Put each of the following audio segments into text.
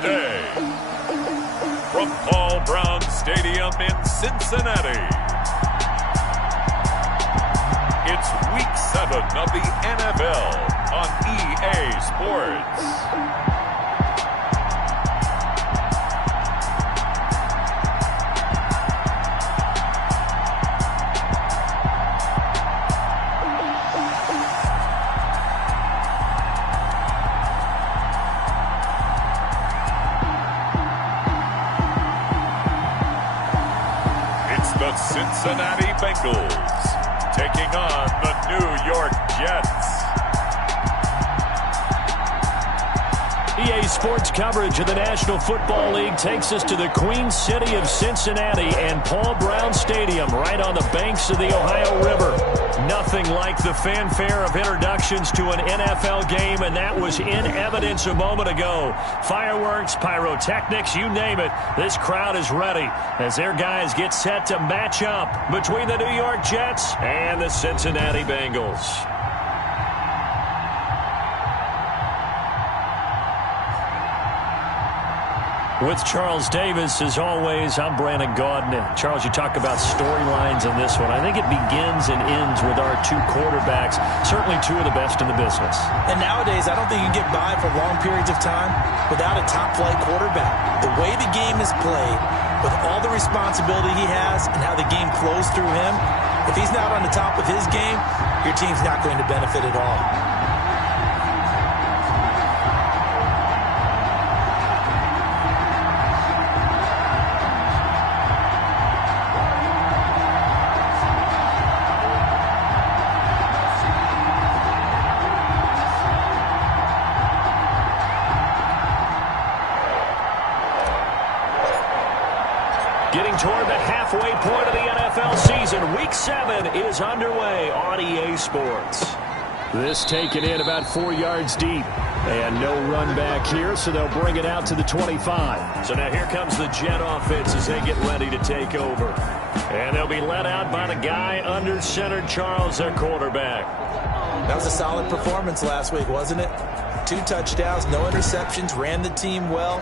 today, from Paul Brown Stadium in Cincinnati, it's Week 7 of the NFL on EA Sports. The Cincinnati Bengals taking on the New York Jets. EA Sports coverage of the National Football League takes us to the Queen City of Cincinnati and Paul Brown Stadium right on the banks of the Ohio River. Nothing like the fanfare of introductions to an NFL game, and that was in evidence a moment ago. Fireworks, pyrotechnics, you name it. This crowd is ready as their guys get set to match up between the New York Jets and the Cincinnati Bengals. With Charles Davis, as always, I'm Brandon Gaudin. Charles, you talk about storylines in this one. I think it begins and ends with our two quarterbacks, certainly two of the best in the business. And nowadays, I don't think you can get by for long periods of time without a top-flight quarterback. The way the game is played, with all the responsibility he has and how the game flows through him, if he's not on the top of his game, your team's not going to benefit at all. Getting toward the halfway point of the NFL season. Week 7 is underway on EA Sports. This taken in about 4 yards deep. And no run back here, so they'll bring it out to the 25. So now here comes the Jet offense as they get ready to take over. And they'll be led out by the guy under center, Charles, their quarterback. That was a solid performance last week, wasn't it? 2 touchdowns, no interceptions, ran the team well.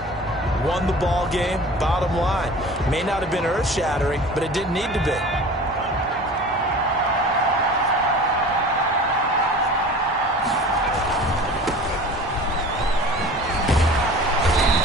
Won the ball game. Bottom line, may not have been earth-shattering, but it didn't need to be.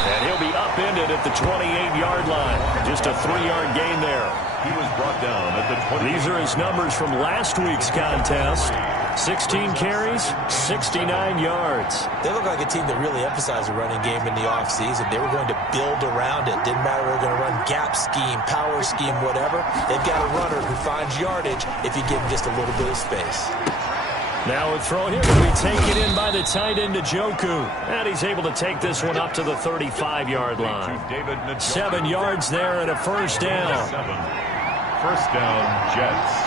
And he'll be upended at the 28-yard line. Just a 3-yard gain there. He was brought down at the 20. These are his numbers from last week's contest. 16 carries, 69 yards. They look like a team that really emphasized the running game in the offseason. They were going to build around it. Didn't matter if they were going to run gap scheme, power scheme, whatever. They've got a runner who finds yardage if you give him just a little bit of space. Now a throw here will be taken in by the tight end Njoku. And he's able to take this one up to the 35-yard line. 7 yards there and a first down. First down, Jets.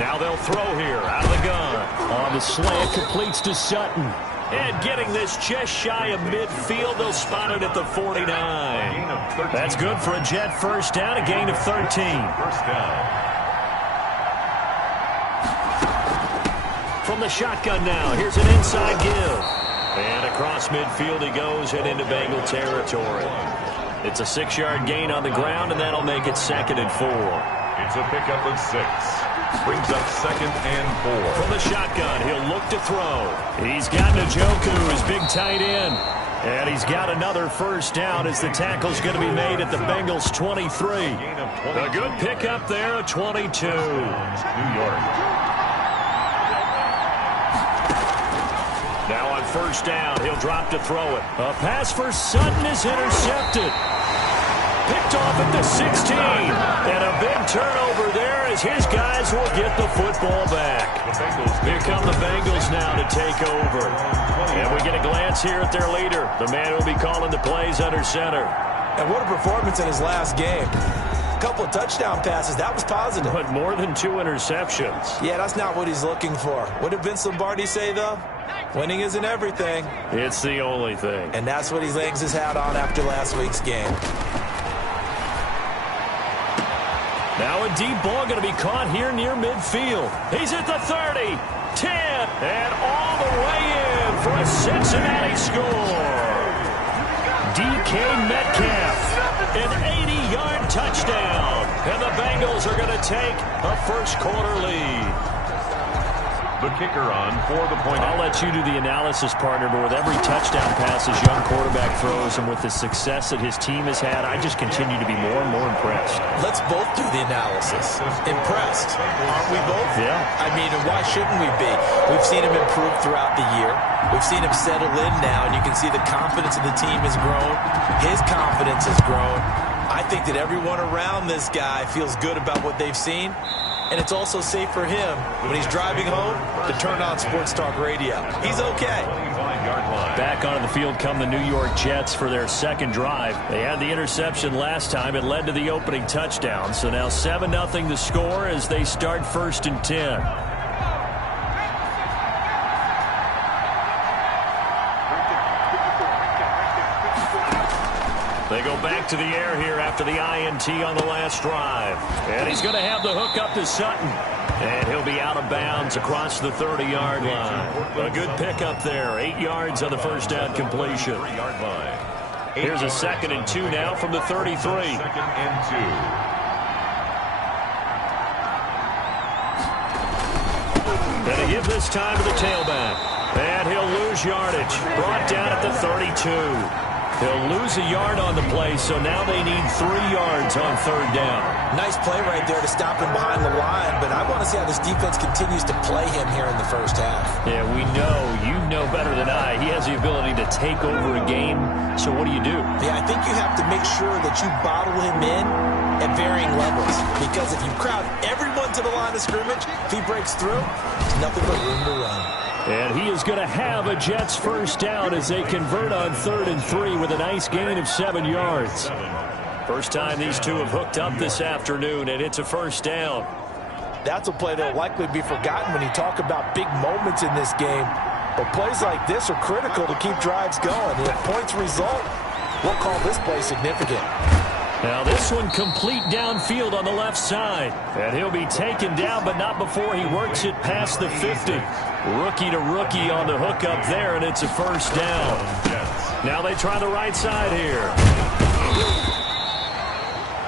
Now they'll throw here out of the gun. On the slant, completes to Sutton. And getting this just shy of midfield, they'll spot it at the 49. That's good for a Jet first down, a gain of 13. First down. From the shotgun now, here's an inside give. And across midfield he goes and into Bengal territory. It's a 6-yard gain on the ground, and that'll make it 2nd and 4. It's a pickup of 6. Brings up 2nd and 4. From the shotgun, he'll look to throw. He's got Njoku, his big tight end. And he's got another first down as the tackle's going to be made at the Bengals' 23. A good pickup there at 22. New York. Now on first down, he'll drop to throw it. A pass for Sutton is intercepted. Picked off at the 16. And a big turnover there as his guys will get the football back. Here come the Bengals now to take over. And we get a glance here at their leader, the man who will be calling the plays under center. And what a performance in his last game. A couple of touchdown passes, that was positive. But more than 2 interceptions. Yeah, that's not what he's looking for. What did Vince Lombardi say, though? Winning isn't everything. It's the only thing. And that's what he hangs his hat on after last week's game. Now a deep ball going to be caught here near midfield. He's at the 30, 10, and all the way in for a Cincinnati score. DK Metcalf, an 80-yard touchdown. And the Bengals are going to take a first-quarter lead. The kicker on for the point. I'll let you do the analysis, partner, but with every touchdown pass his young quarterback throws and with the success that his team has had, I just continue to be more and more impressed. Let's both do the analysis. Impressed. Aren't we both? Yeah. I mean, and why shouldn't we be? We've seen him improve throughout the year. We've seen him settle in now, and you can see the confidence of the team has grown. His confidence has grown. I think that everyone around this guy feels good about what they've seen. And it's also safe for him when he's driving home to turn on Sports Talk Radio. He's okay. Back onto the field come the New York Jets for their second drive. They had the interception last time. It led to the opening touchdown. So now 7-0 the score as they start 1st and 10. They go back to the air here after the INT on the last drive. And he's going to have the hook up to Sutton. And he'll be out of bounds across the 30-yard line. A good pickup there. 8 yards on the first down completion. Here's a 2nd and 2 now from the 33. 2nd and 2. And they give this time to the tailback. And he'll lose yardage. Brought down at the 32. He'll lose a yard on the play, so now they need 3 yards on 3rd down. Nice play right there to stop him behind the line, but I want to see how this defense continues to play him here in the first half. Yeah, we know. You know better than I. He has the ability to take over a game, so what do you do? Yeah, I think you have to make sure that you bottle him in at varying levels, because if you crowd everyone to the line of scrimmage, if he breaks through, there's nothing but room to run. And he is going to have a Jets first down as they convert on 3rd and 3 with a nice gain of 7 yards. First time these two have hooked up this afternoon, and it's a first down. That's a play that will likely be forgotten when you talk about big moments in this game. But plays like this are critical to keep drives going. If points result, we'll call this play significant. Now this one complete downfield on the left side. And he'll be taken down, but not before he works it past the 50. Rookie to rookie on the hook up there, and it's a first down. Now they try the right side here.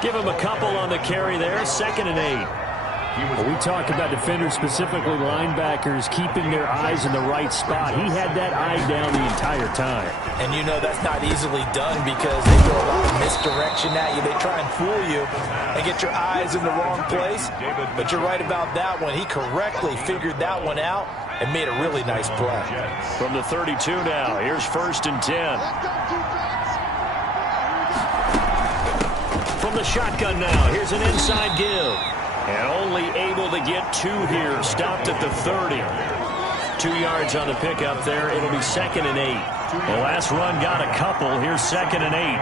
Give him a couple on the carry there. 2nd and 8. We talk about defenders, specifically linebackers, keeping their eyes in the right spot. He had that eye down the entire time. And you know that's not easily done because they throw a lot of misdirection at you. They try and fool you and get your eyes in the wrong place. But you're right about that one. He correctly figured that one out and made a really nice play. From the 32 now, here's 1st and 10. From the shotgun now, here's an inside give. And only able to get 2 here. Stopped at the 30. 2 yards on the pickup there. It'll be 2nd and 8. The last run got a couple. Here's 2nd and 8.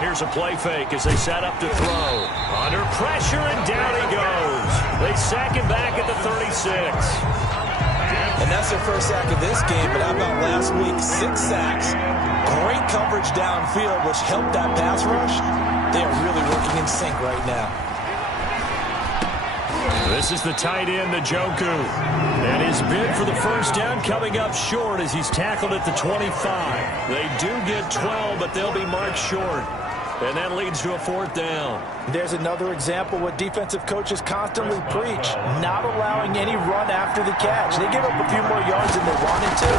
Here's a play fake as they set up to throw. Under pressure, and down he goes. They sack him back at the 36. And that's their first sack of this game, but how about last week? 6 sacks. Great coverage downfield, which helped that pass rush. They are really working in sync right now. This is the tight end, Njoku. And his bid for the first down coming up short as he's tackled at the 25. They do get 12, but they'll be marked short. And that leads to a 4th down. There's another example what defensive coaches constantly preach, not allowing any run after the catch. They give up a few more yards than they wanted to,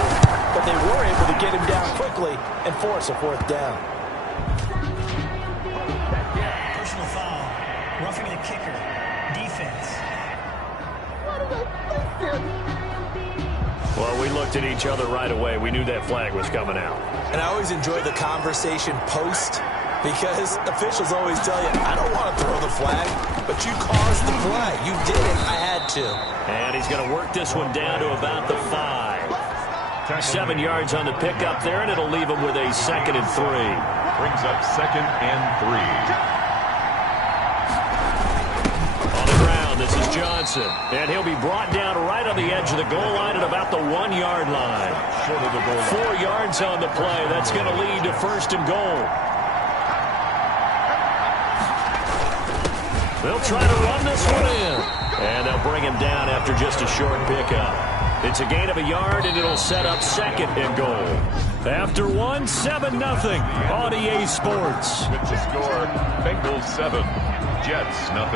but they were able to get him down quickly and force a 4th down. Personal foul, roughing the kicker, defense. Well, we looked at each other right away. We knew that flag was coming out. And I always enjoy the conversation post, because officials always tell you, I don't want to throw the flag, but you caused the play. You did it. I had to. And he's going to work this one down to about the 5. 7 yards on the pickup there, and it'll leave him with a 2nd and 3. Brings up 2nd and 3. On the ground, this is Johnson. And he'll be brought down right on the edge of the goal line at about the 1-yard line. Short of the goal line. 4 yards on the play. That's going to lead to 1st and goal. They'll try to run this one in. And they'll bring him down after just a short pickup. It's a gain of a yard, and it'll set up second and goal. After one, 7-0 on EA Sports. With the score, Bengals 7, Jets 0.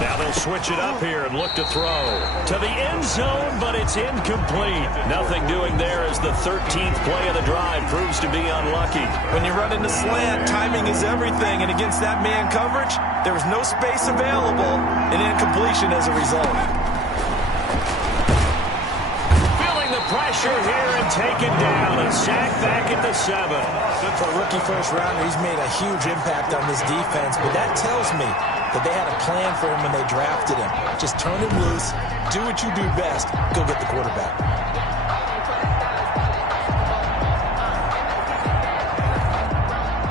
Now they'll switch it up here and look to throw to the end zone, but it's incomplete. Nothing doing there as the 13th play of the drive proves to be unlucky. When you run into slant, timing is everything, and against that man coverage, there was no space available, and incompletion as a result. Feeling the pressure here and taken down and sacked back at the 7. For a rookie first rounder, he's made a huge impact on this defense, but that tells me that they had a plan for him when they drafted him. Just turn him loose, do what you do best, go get the quarterback.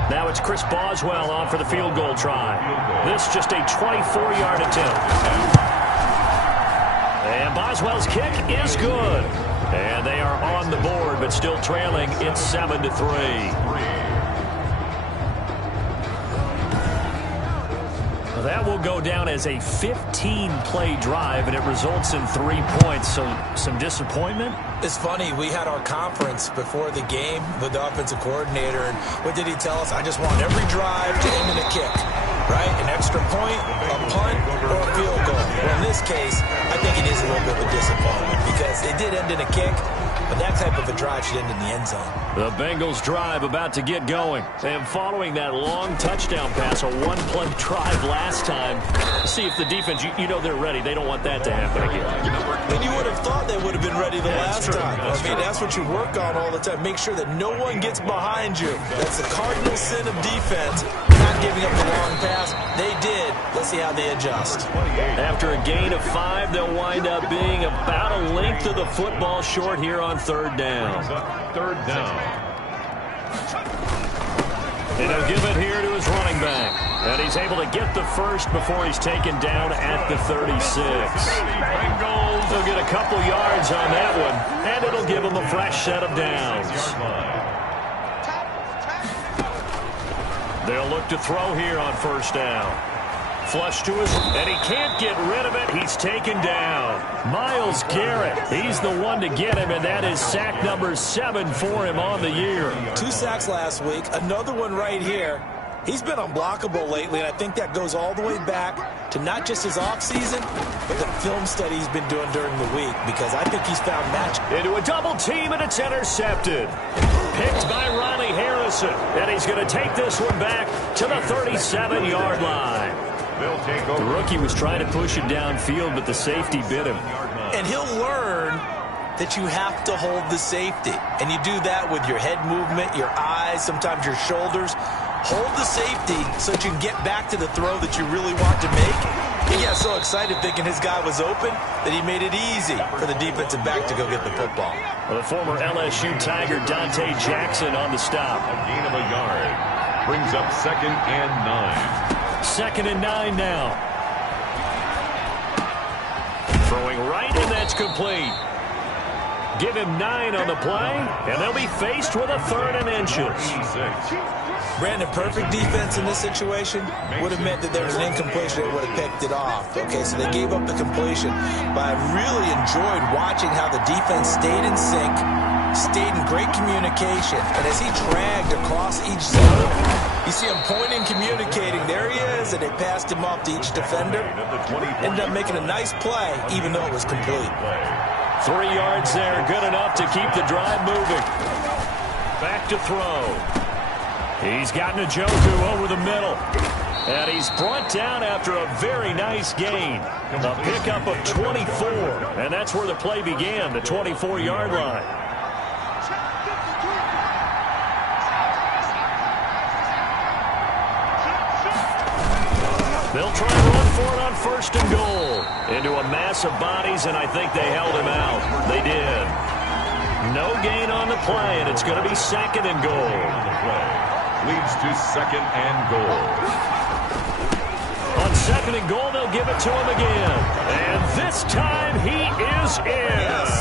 Now it's Chris Boswell on for the field goal try. This just a 24-yard attempt. And Boswell's kick is good. And they are on the board, but still trailing. It's 7-3. That will go down as a 15-play drive, and it results in 3 points. So some disappointment? It's funny, we had our conference before the game with the offensive coordinator, and what did he tell us? I just want every drive to end in a kick, right? An extra point, a punt, or a field goal. Well, in this case, I think it is a little bit of a disappointment because it did end in a kick, but that type of a drive should end in the end zone. The Bengals drive about to get going. And following that long touchdown pass, a one-play drive last time, see if the defense, you know they're ready. They don't want that to happen again. And you would have thought they would have been ready the last time. That's what you work on all the time. Make sure that no one gets behind you. That's the cardinal sin of defense, not giving up the long pass. They did. Let's see how they adjust. After a gain of 5, they'll wind up being about a length of the football short here on third down. Third down. And he'll give it here to his running back. And he's able to get the first before he's taken down at the 36. They'll get a couple yards on that one, and it'll give him a fresh set of downs. They'll look to throw here on first down. Flush to his, and he can't get rid of it. He's taken down. Myles Garrett, he's the one to get him, and that is sack number 7 for him on the year. 2 sacks last week, another one right here. He's been unblockable lately, and I think that goes all the way back to not just his offseason, but the film study he's been doing during the week, because I think he's found match. Into a double team, and it's intercepted. Picked by Ronnie Harrison, and he's going to take this one back to the 37-yard line. The rookie was trying to push it downfield, but the safety bit him. And he'll learn that you have to hold the safety. And you do that with your head movement, your eyes, sometimes your shoulders. Hold the safety so that you can get back to the throw that you really want to make. He got so excited thinking his guy was open that he made it easy for the defensive back to go get the football. Well, the former LSU Tiger Dante Jackson on the stop. A gain of a yard. Brings up 2nd and 9. 2nd and 9 now. Throwing right, and that's complete. Give him 9 on the play, and they'll be faced with a 3rd and inches. Brandon, perfect defense in this situation would have meant that there was an incompletion that would have picked it off. Okay, so they gave up the completion, but I really enjoyed watching how the defense stayed in sync, stayed in great communication, and as he dragged across each zone, you see him pointing, communicating. There he is, and they passed him off to each defender. Ended up making a nice play, even though it was complete. 3 yards there, good enough to keep the drive moving. Back to throw. He's got Njoku over the middle. And he's brought down after a very nice gain. A pickup of 24. And that's where the play began, the 24-yard line. They'll try to run for it on 1st and goal. Into a mass of bodies, and I think they held him out. They did. No gain on the play, and it's going to be 2nd and goal. Leads to 2nd and goal. On 2nd and goal, they'll give it to him again. And this time, he is in.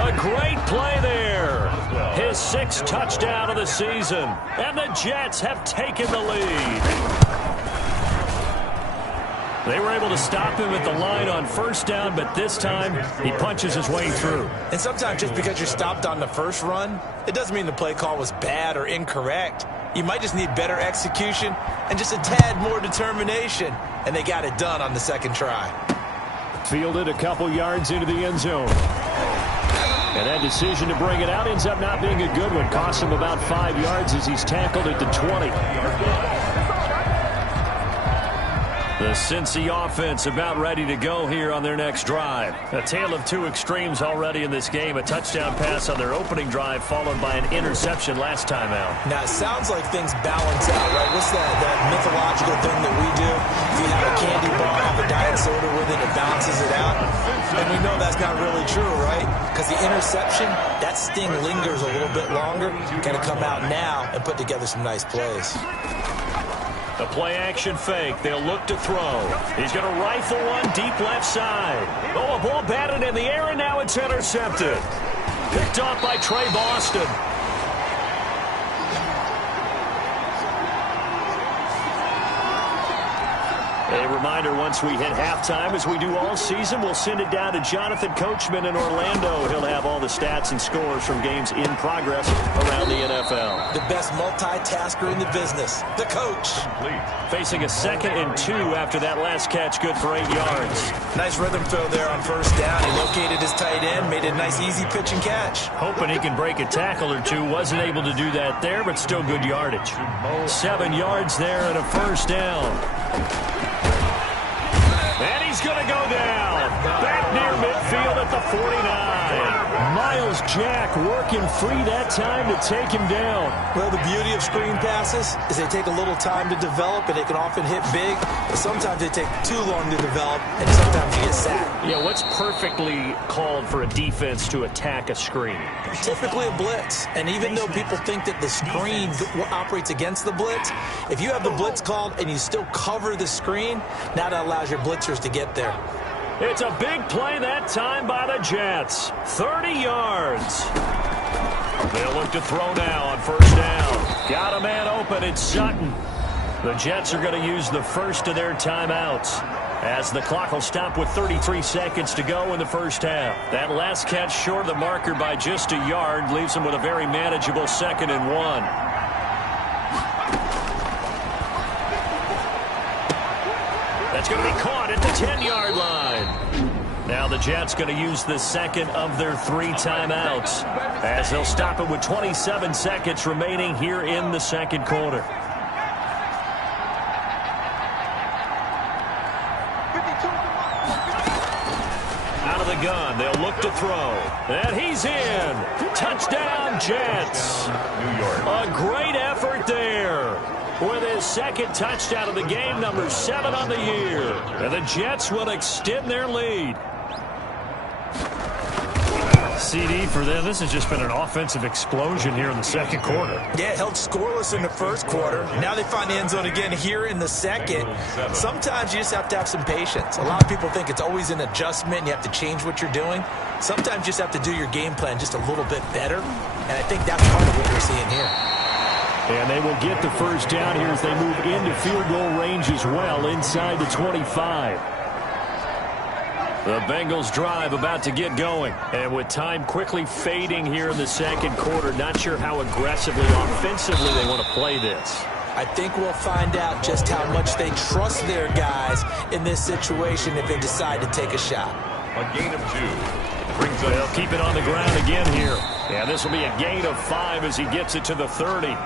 A great play there. His sixth touchdown of the season. And the Jets have taken the lead. They were able to stop him at the line on first down, but this time he punches his way through. And sometimes just because you're stopped on the first run, it doesn't mean the play call was bad or incorrect. You might just need better execution and just a tad more determination. And they got it done on the second try. Fielded a couple yards into the end zone. And that decision to bring it out ends up not being a good one. Costs him about 5 yards as he's tackled at the 20. The Cincy offense about ready to go here on their next drive. A tale of two extremes already in this game. A touchdown pass on their opening drive followed by an interception last time out. Now, it sounds like things balance out, right? What's that mythological thing that we do? If you have a candy bar, have a diet soda with it, it balances it out. And we know that's not really true, right? Because the interception, that sting lingers a little bit longer. Got to come out now and put together some nice plays. The play-action fake. They'll look to throw. He's going to rifle one deep left side. Oh, a ball batted in the air, and now it's intercepted. Picked off by Trey Boston. A reminder, once we hit halftime, as we do all season, we'll send it down to Jonathan Coachman in Orlando. He'll have all the stats and scores from games in progress around the NFL. The best multitasker in the business, the coach. Facing a 2nd and 2 after that last catch, good for 8 yards. Nice rhythm throw there on first down. He located his tight end, made a nice easy pitch and catch. Hoping he can break a tackle or two. Wasn't able to do that there, but still good yardage. 7 yards there and a first down. And he's going to go down. Back near midfield at the 49. Miles Jack working free that time to take him down. Well, the beauty of screen passes is they take a little time to develop, and they can often hit big. But sometimes they take too long to develop, and sometimes you get sacked. Yeah, what's perfectly called for a defense to attack a screen? Typically a blitz. And even though people think that the screen operates against the blitz, if you have the blitz called and you still cover the screen, now that allows your blitzers to get there. It's a big play that time by the Jets. 30 yards. They'll look to throw now on first down. Got a man open. It's Sutton. The Jets are going to use the first of their timeouts, as the clock will stop with 33 seconds to go in the first half. That last catch short of the marker by just a yard leaves them with a very manageable 2nd and 1. That's going to be caught at the 10-yard line. Now the Jets going to use the second of their 3 timeouts, as they'll stop it with 27 seconds remaining here in the second quarter. Out of the gun, they'll look to throw. And he's in. Touchdown, Jets. New York. A great effort there, with his second touchdown of the game, number 7 on the year. And the Jets will extend their lead. CD for them. This has just been an offensive explosion here in the second quarter. Yeah, held scoreless in the first quarter. Now they find the end zone again here in the second. Sometimes you just have to have some patience. A lot of people think it's always an adjustment and you have to change what you're doing. Sometimes you just have to do your game plan just a little bit better. And I think that's part of what we're seeing here. And they will get the first down here as they move into field goal range as well, inside the 25. The Bengals drive about to get going. And with time quickly fading here in the second quarter, not sure how aggressively, offensively they want to play this. I think we'll find out just how much they trust their guys in this situation if they decide to take a shot. A gain of 2. Brings up. They'll keep it on the ground again here. Yeah, this will be a gain of 5 as he gets it to the 30.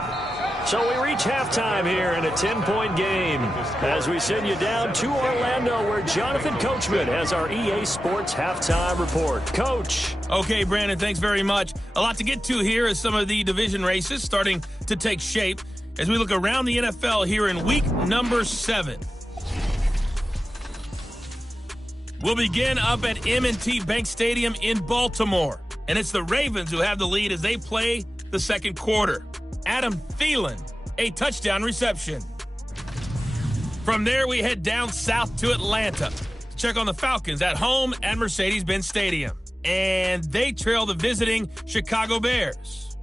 So we reach halftime here in a 10-point game, as we send you down to Orlando, where Jonathan Coachman has our EA Sports halftime report. Coach. Okay, Brandon, thanks very much. A lot to get to here as some of the division races starting to take shape as we look around the NFL here in week number 7. We'll begin up at M&T Bank Stadium in Baltimore, and it's the Ravens who have the lead as they play the second quarter. Adam Thielen, a touchdown reception. From there, we head down south to Atlanta. Check on the Falcons at home at Mercedes-Benz Stadium. And they trail the visiting Chicago Bears.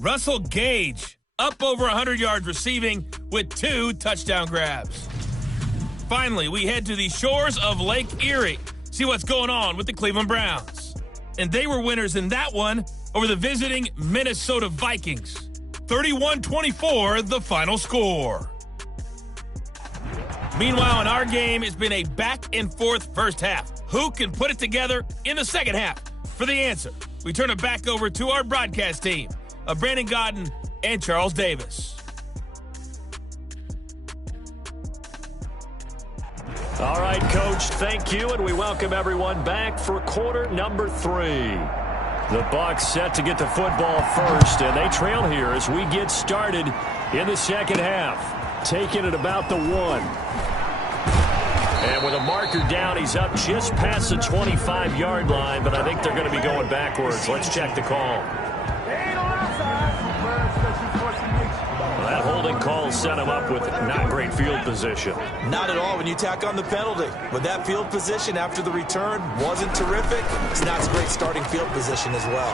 Russell Gage, up over 100 yards receiving with 2 touchdown grabs. Finally, we head to the shores of Lake Erie, see what's going on with the Cleveland Browns. And they were winners in that one over the visiting Minnesota Vikings. 31-24, the final score. Meanwhile, in our game, it's been a back-and-forth first half. Who can put it together in the second half? For the answer, we turn it back over to our broadcast team of Brandon Godden and Charles Davis. All right, Coach, thank you, and we welcome everyone back for quarter number 3. The Bucs set to get the football first, and they trail here as we get started in the second half. Taking it about the 1. And with a marker down, he's up just past the 25-yard line, but I think they're going to be going backwards. Let's check the call. That holding call set him up with not great field position. Not at all when you tack on the penalty. But that field position after the return wasn't terrific. It's not a great starting field position as well.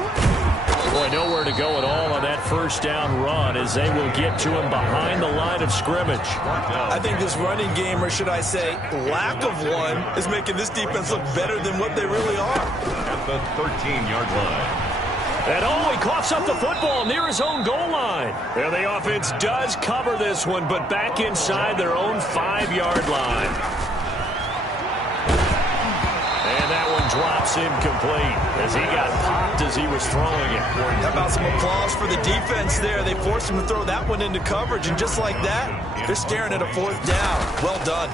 Boy, nowhere to go at all on that first down run as they will get to him behind the line of scrimmage. I think this running game, or should I say lack of one, is making this defense look better than what they really are. At the 13-yard line. And he coughs up the football near his own goal line. And the offense does cover this one, but back inside their own 5-yard line. And that one drops incomplete as he got popped as he was throwing it. How about some applause for the defense there? They forced him to throw that one into coverage, and just like that, they're staring at a 4th down. Well done.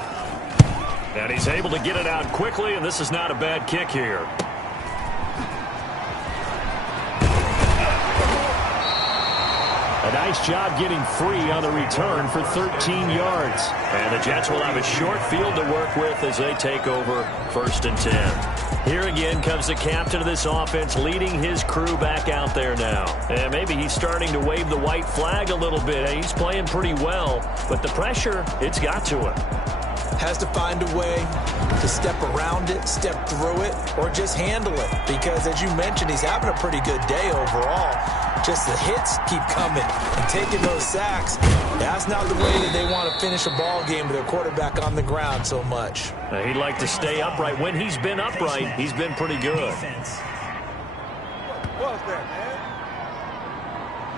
And he's able to get it out quickly, and this is not a bad kick here. A nice job getting free on the return for 13 yards. And the Jets will have a short field to work with as they take over 1st and 10. Here again comes the captain of this offense leading his crew back out there now. And maybe he's starting to wave the white flag a little bit. He's playing pretty well, but the pressure, it's got to him. Has to find a way to step around it, step through it, or just handle it. Because as you mentioned, he's having a pretty good day overall. Just the hits keep coming and taking those sacks. That's not the way that they want to finish a ball game with their quarterback on the ground so much. He'd like to stay upright. When he's been upright, he's been pretty good.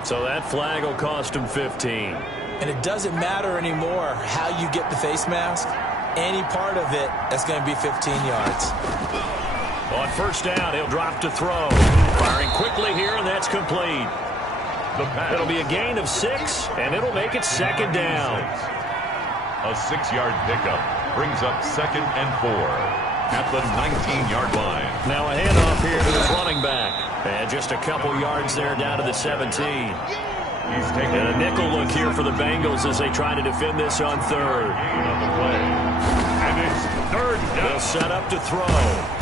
So that flag will cost him 15. And it doesn't matter anymore how you get the face mask. Any part of it, that's going to be 15 yards. On first down, he'll drop to throw. Firing quickly here, and that's complete. It'll be a gain of 6, and it'll make it 2nd down. A 6-yard pickup brings up 2nd and 4 at the 19-yard line. Now a handoff here to his running back. And just a couple yards there down to the 17. He's taking and a nickel look here for the Bengals as they try to defend this on 3rd. on the play. And it's 3rd down. They'll set up to throw.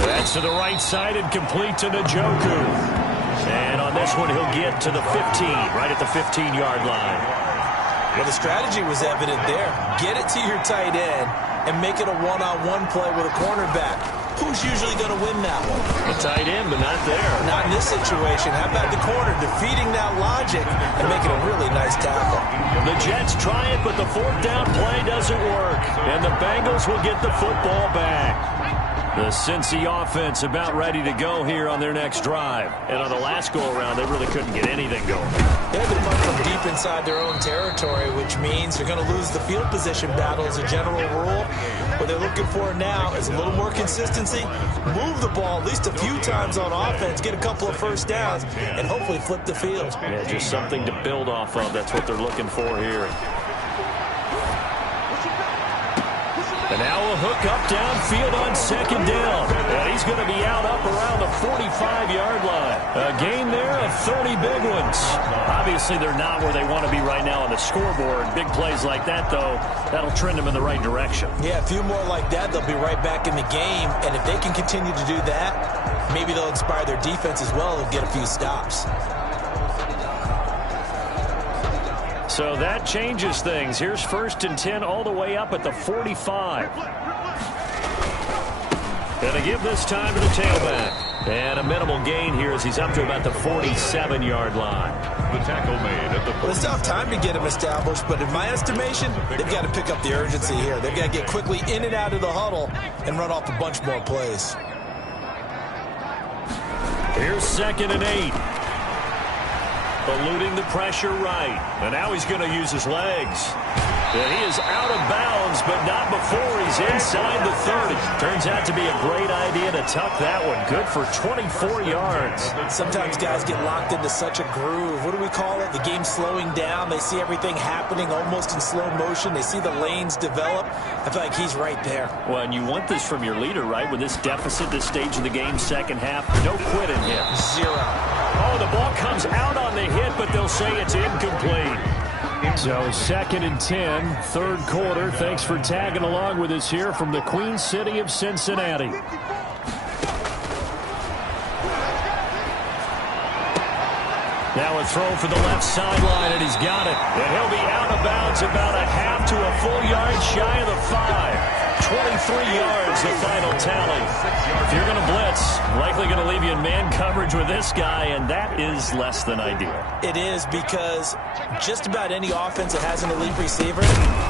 That's to the right side and complete to Njoku. And on this one, he'll get to the 15, right at the 15-yard line. Well, the strategy was evident there. Get it to your tight end and make it a one-on-one play with a cornerback. Who's usually going to win that one? The tight end, but not there. Not in this situation. How about the corner defeating that logic and making a really nice tackle? The Jets try it, but the 4th down play doesn't work. And the Bengals will get the football back. The Cincy offense about ready to go here on their next drive. And on the last go-around, they really couldn't get anything going. They had to punt from deep inside their own territory, which means they're going to lose the field position battle as a general rule. What they're looking for now is a little more consistency, move the ball at least a few times on offense, get a couple of first downs, and hopefully flip the field. Yeah, just something to build off of. That's what they're looking for here. And now a hook up downfield on 2nd down. And he's going to be out up around the 45-yard line. A gain there of 30 big ones. Obviously, they're not where they want to be right now on the scoreboard. Big plays like that, though, that'll trend them in the right direction. Yeah, a few more like that, they'll be right back in the game. And if they can continue to do that, maybe they'll inspire their defense as well and get a few stops. So that changes things. Here's 1st and 10 all the way up at the 45. And a give this time to the tailback. And a minimal gain here as he's up to about the 47-yard line. the tackle made at the Well, they still have time to get him established, but in my estimation, they've got to pick up the urgency here. They've got to get quickly in and out of the huddle and run off a bunch more plays. Here's 2nd and 8. Eluding the pressure right. And now he's going to use his legs. And he is out of bounds, but not before he's inside the 30. Turns out to be a great idea to tuck that one. Good for 24 yards. Sometimes guys get locked into such a groove. What do we call it? The game's slowing down. They see everything happening almost in slow motion. They see the lanes develop. I feel like he's right there. Well, and you want this from your leader, right? With this deficit, this stage of the game, second half, no quitting him. 0. Oh, the ball comes out on the hit, but they'll say it's incomplete. So 2nd and 10, 3rd quarter. Thanks for tagging along with us here from the Queen City of Cincinnati. Now a throw for the left sideline, and he's got it. And he'll be out of bounds about a half to a full yard shy of the 5. 23 yards, the final tally. If you're going to blitz, likely going to leave you in man coverage with this guy, and that is less than ideal. It is, because just about any offense that has an elite receiver,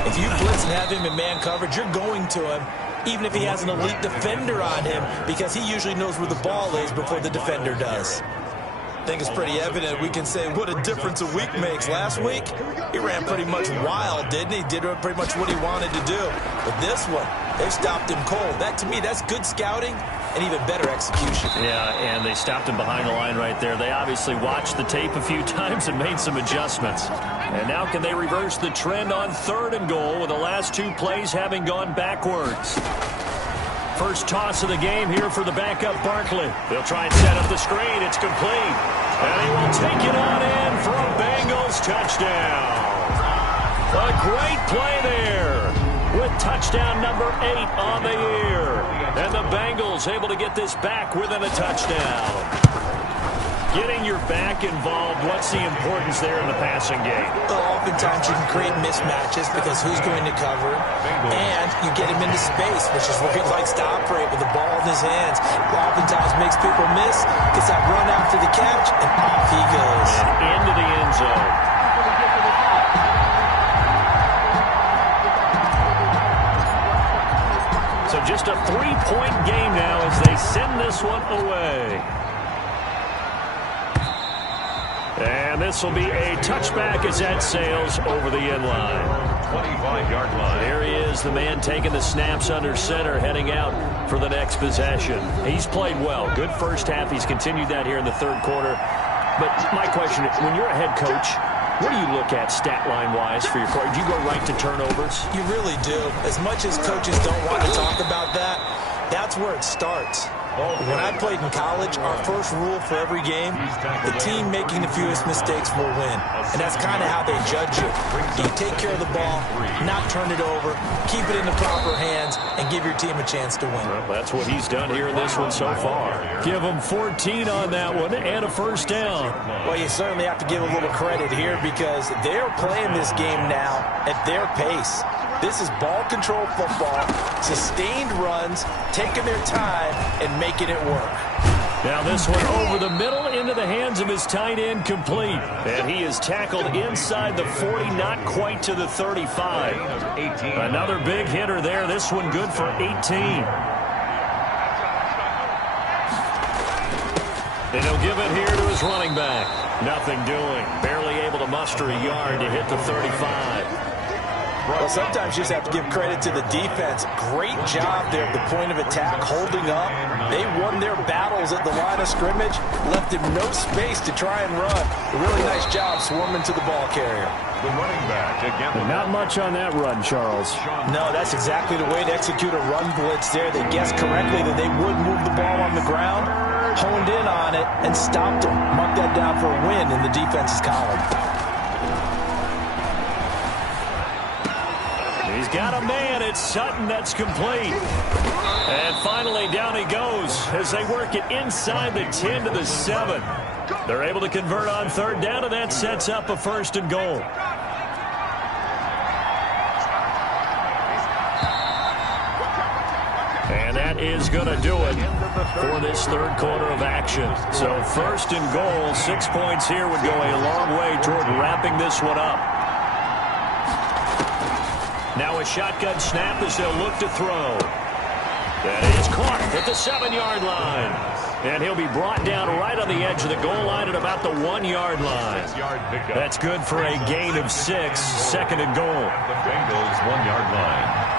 if you blitz and have him in man coverage, you're going to him, even if he has an elite defender on him, because he usually knows where the ball is before the defender does. I think it's pretty evident. We can say what a difference a week makes. Last week, he ran pretty much wild, didn't he? Did pretty much what he wanted to do. But this one, they stopped him cold. That, to me, that's good scouting and even better execution. Yeah, and they stopped him behind the line right there. They obviously watched the tape a few times and made some adjustments. And now can they reverse the trend on 3rd and goal with the last 2 plays having gone backwards? First toss of the game here for the backup Barkley. They'll try and set up the screen. It's complete. And he will take it on in for a Bengals touchdown. A great play there with touchdown number 8 on the year. And the Bengals able to get this back within a touchdown. Getting your back involved, what's the importance there in the passing game? Well, oftentimes you can create mismatches because who's going to cover, and you get him into space, which is where he likes to operate with the ball in his hands. Oftentimes makes people miss, gets that run after the catch, and off he goes. And into the end zone. So just a 3-point game now as they send this one away. And this will be a touchback as that sails over the end line. 25-yard line. There he is, the man taking the snaps under center, heading out for the next possession. He's played well. Good first half. He's continued that here in the 3rd quarter. But my question is, when you're a head coach, what do you look at stat line-wise for your quarterback? Do you go right to turnovers? You really do. As much as coaches don't want to talk about that, that's where it starts. When I played in college, our first rule for every game, the team making the fewest mistakes will win. And that's kind of how they judge you. Do you take care of the ball, not turn it over, keep it in the proper hands, and give your team a chance to win? Well, that's what he's done here in this one so far. Give him 14 on that one and a first down. Well, you certainly have to give a little credit here because they're playing this game now at their pace. This is ball control football, sustained runs, taking their time, and making it work. Now this one over the middle into the hands of his tight end, complete. And he is tackled inside the 40, not quite to the 35. Another big hitter there. This one good for 18. And he'll give it here to his running back. Nothing doing. Barely able to muster a yard to hit the 35. Well, sometimes you just have to give credit to the defense. Great job there at the point of attack, holding up. They won their battles at the line of scrimmage, left him no space to try and run. A really nice job swarming to the ball carrier. The running back again. Not much on that run, Charles. No, that's exactly the way to execute a run blitz there. They guessed correctly that they would move the ball on the ground, honed in on it, and stopped him. Mark that down for a win in the defense's column. He's got a man. It's Sutton. That's complete. And finally, down he goes as they work it inside the 10 to the 7. They're able to convert on 3rd down, and that sets up a 1st and goal. And And that is going to do it for this third quarter of action. So first and goal, 6 points here would go a long way toward wrapping this one up. Now a shotgun snap as they'll look to throw. That is caught at the 7-yard line. And he'll be brought down right on the edge of the goal line at about the 1-yard line. That's good for a gain of 6, second and goal. The Bengals 1-yard line.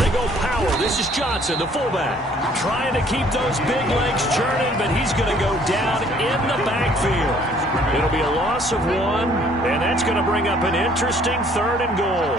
They go power. This is Johnson, the fullback. Trying to keep those big legs churning, but he's going to go down in the backfield. It'll be a loss of 1, and that's going to bring up an interesting third and goal.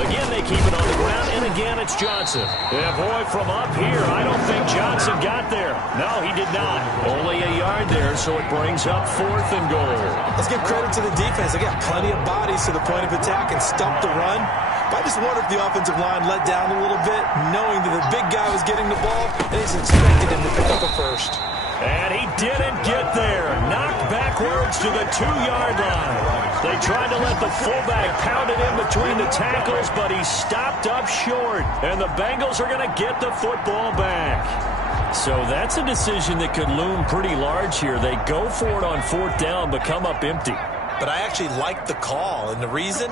Again, they keep it on the ground, and again, it's Johnson. Yeah, boy, from up here, I don't think Johnson got there. No, he did not. Only a yard there, so it brings up fourth and goal. Let's give credit to the defense. They got plenty of bodies to the point of attack and stump the run. But I just wonder if the offensive line let down a little bit, knowing that the big guy was getting the ball, and he's expected him to pick up a first. And he didn't get there. Knocked backwards to the 2-yard line. They tried to let the fullback pound it in between the tackles, but he stopped up short. And the Bengals are going to get the football back. So that's a decision that could loom pretty large here. They go for it on fourth down, but come up empty. But I actually like the call, and the reason?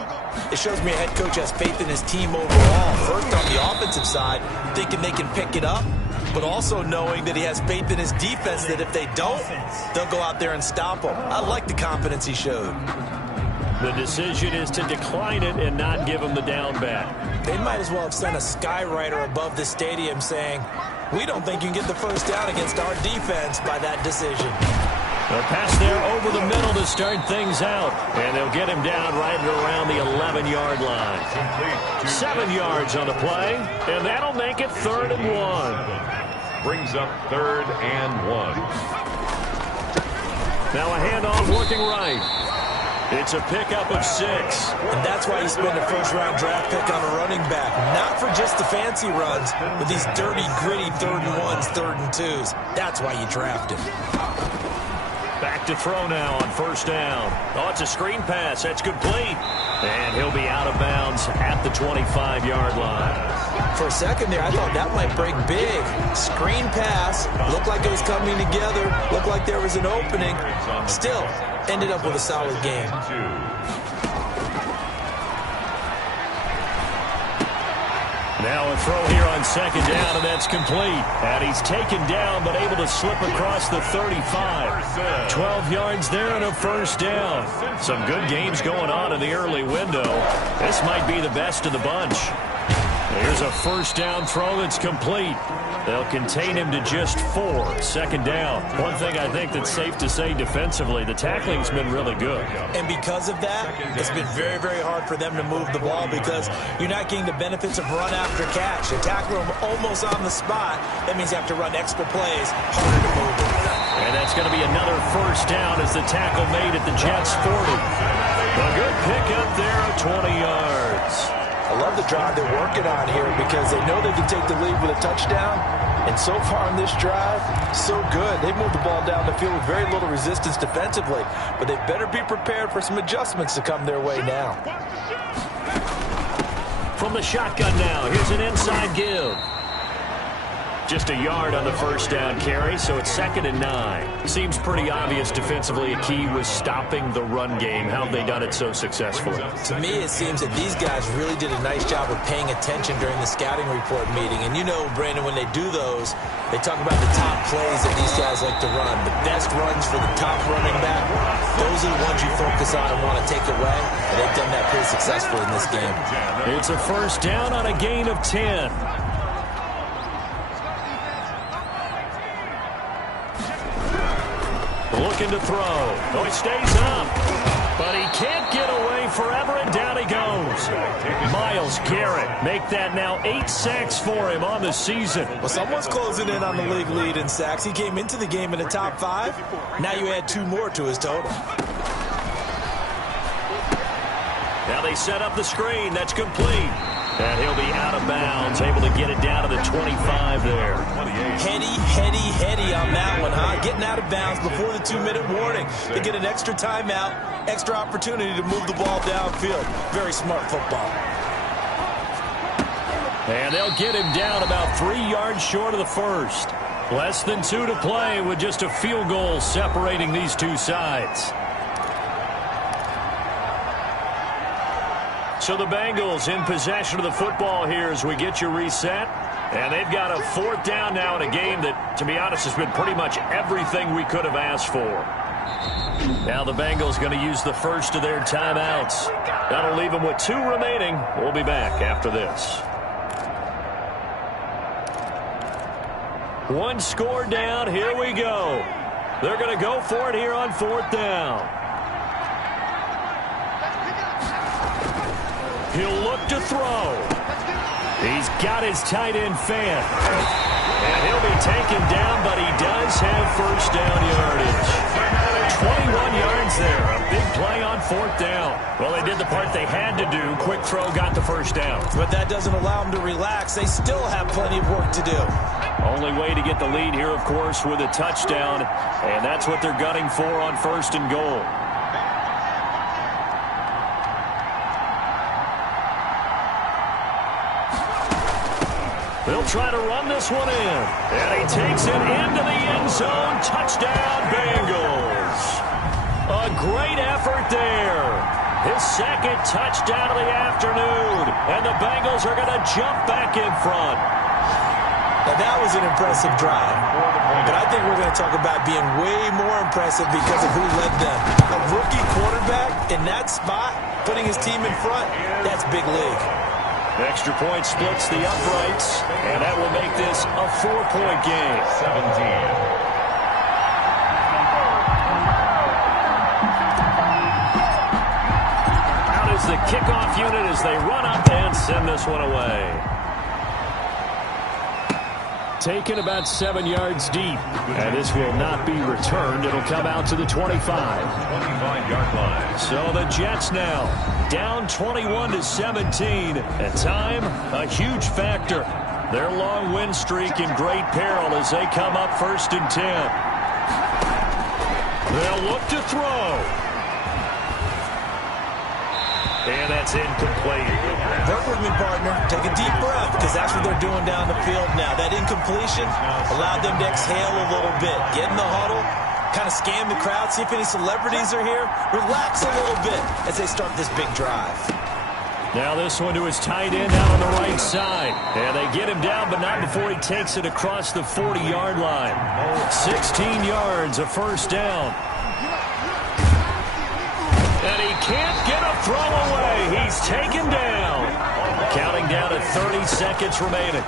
It shows me a head coach has faith in his team overall. First, on the offensive side, thinking they can pick it up, but also knowing that he has faith in his defense that if they don't, they'll go out there and stop them. I like the confidence he showed. The decision is to decline it and not give him the down back. They might as well have sent a skywriter above the stadium saying, we don't think you can get the first down against our defense by that decision. A pass there over the middle to start things out. And they'll get him down right around the 11-yard line. 7 yards on the play, and that'll make it third and 1. Brings up third and 1. Now a handoff looking right. It's a pickup of 6. And that's why you spend a first-round draft pick on a running back. Not for just the fancy runs, but these dirty, gritty third and 1s, third and 2s. That's why you draft him. Back to throw now on first down. Oh, it's a screen pass. That's complete. And he'll be out of bounds at the 25-yard line. For a second there, I thought that might break big. Screen pass. Looked like it was coming together. Looked like there was an opening. Still, ended up with a solid game. Now a throw here on second down, and that's complete. And he's taken down, but able to slip across the 35. 12 yards there and a first down. Some good games going on in the early window. This might be the best of the bunch. Here's a first down throw that's complete. They'll contain him to just 4. Second down. One thing I think that's safe to say defensively, the tackling's been really good. And because of that, it's been very, very hard for them to move the ball because you're not getting the benefits of run after catch. They tackle him almost on the spot. That means you have to run extra plays, harder to move him. And that's going to be another first down as the tackle made at the Jets' 40. A good pickup there of 20 yards. I love the drive they're working on here because they know they can take the lead with a touchdown. And so far on this drive, so good. They moved the ball down the field with very little resistance defensively. But they better be prepared for some adjustments to come their way now. From the shotgun now, here's an inside give. Just a yard on the first down carry, so it's second and 9. Seems pretty obvious defensively a key was stopping the run game. How have they done it so successfully? To me, it seems that these guys really did a nice job of paying attention during the scouting report meeting. And you know, Brandon, when they do those, they talk about the top plays that these guys like to run. The best runs for the top running back, those are the ones you focus on and want to take away. And they've done that pretty successfully in this game. It's a first down on a gain of 10. Looking to throw. Oh, he stays up. But he can't get away forever, and down he goes. Myles Garrett make that now 8 sacks for him on the season. Well, someone's closing in on the league lead in sacks. He came into the game in the top 5. Now you add 2 more to his total. Now they set up the screen. That's complete. And he'll be out of bounds, able to get it down to the 25 there. Heady on that one, huh? Getting out of bounds before the 2-minute warning. They get an extra timeout, extra opportunity to move the ball downfield. Very smart football. And they'll get him down about 3 yards short of the first. Less than 2 to play with just a field goal separating these two sides. So the Bengals in possession of the football here as we get you reset. And they've got a 4th down now in a game that, to be honest, has been pretty much everything we could have asked for. Now the Bengals going to use the first of their timeouts. That'll leave them with 2 remaining. We'll be back after this. 1 score down. Here we go. They're going to go for it here on 4th down. He'll look to throw. He's got his tight end fan. And he'll be taken down, but he does have first down yardage. 21 yards there. A big play on 4th down. Well, they did the part they had to do. Quick throw got the first down. But that doesn't allow them to relax. They still have plenty of work to do. Only way to get the lead here, of course, with a touchdown. And that's what they're gunning for on 1st and goal. They'll try to run this one in. And he takes it into the end zone. Touchdown, Bengals. A great effort there. His 2nd touchdown of the afternoon. And the Bengals are going to jump back in front. Now, that was an impressive drive. But I think we're going to talk about being way more impressive because of who led them. A rookie quarterback in that spot, putting his team in front, that's big league. Extra point splits the uprights, and that will make this a 4-point game. 17. Out is the kickoff unit as they run up and send this one away. Taken about 7 yards deep, and this will not be returned. It'll come out to the 25. 25-yard line. So the Jets now down 21-17, and time a huge factor. Their long win streak in great peril as they come up 1st and 10. They'll look to throw. And that's incomplete. Work with me, partner. Take a deep breath because that's what they're doing down the field now. That incompletion allowed them to exhale a little bit. Get in the huddle, kind of scan the crowd, see if any celebrities are here. Relax a little bit as they start this big drive. Now this one to his tight end out on the right side. And they get him down, but not before he takes it across the 40-yard line. 16 yards, a first down. And he can't get a throw away. He's taken down. Counting down to 30 seconds remaining.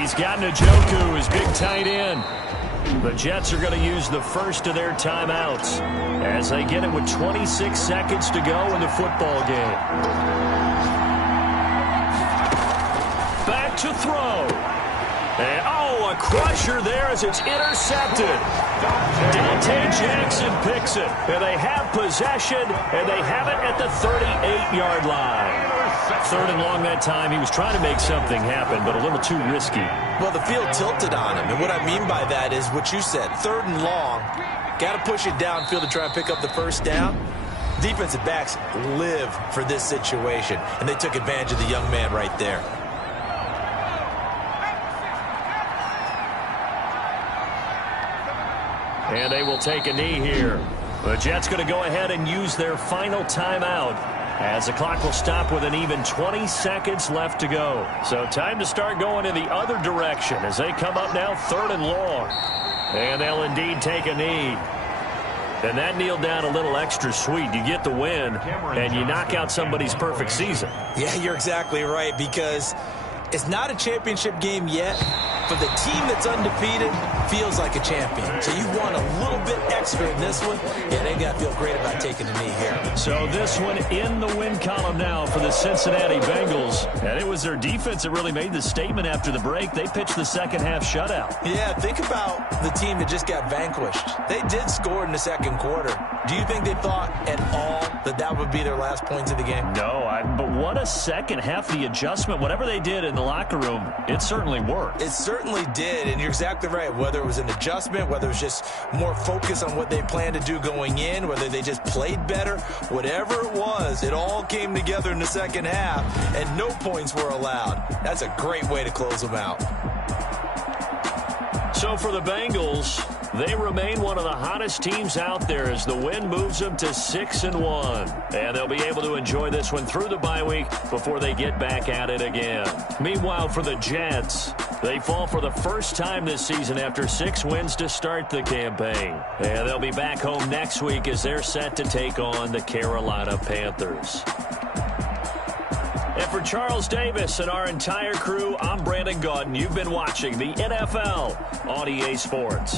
He's got Njoku, his big tight end. The Jets are going to use the first of their timeouts as they get it with 26 seconds to go in the football game. Back to throw. And, a crusher there as it's intercepted. Dante Jackson picks it. And they have possession, and they have it at the 38-yard line. 3rd and long that time. He was trying to make something happen, but a little too risky. Well, the field tilted on him, and what I mean by that is what you said. 3rd and long, got to push it downfield to try and pick up the first down. Defensive backs live for this situation, and they took advantage of the young man right there. And they will take a knee here. The Jets going to go ahead and use their final timeout as the clock will stop with an even 20 seconds left to go. So time to start going in the other direction as they come up now 3rd and long. And they'll indeed take a knee. And that kneel down a little extra sweet. You get the win, and you knock out somebody's perfect season. Yeah, you're exactly right, because it's not a championship game yet, but the team that's undefeated feels like a champion. So you want a little bit extra in this one. Yeah, they got to feel great about taking the knee here. So this one in the win column now for the Cincinnati Bengals. And it was their defense that really made the statement after the break. They pitched the second half shutout. Yeah, think about the team that just got vanquished. They did score in the second quarter, Do you think they thought at all that would be their last points of the game? No, but what a second half. The adjustment, whatever they did in the locker room, it certainly worked. It certainly did, and you're exactly right. Whether it was an adjustment, whether it was just more focus on what they planned to do going in, whether they just played better, whatever it was, it all came together in the second half, and no points were allowed. That's a great way to close them out. So for the Bengals, they remain one of the hottest teams out there as the win moves them to 6-1. And they'll be able to enjoy this one through the bye week before they get back at it again. Meanwhile, for the Jets, they fall for the first time this season after 6 wins to start the campaign. And they'll be back home next week as they're set to take on the Carolina Panthers. And for Charles Davis and our entire crew, I'm Brandon Gaudin. You've been watching the NFL on EA Sports.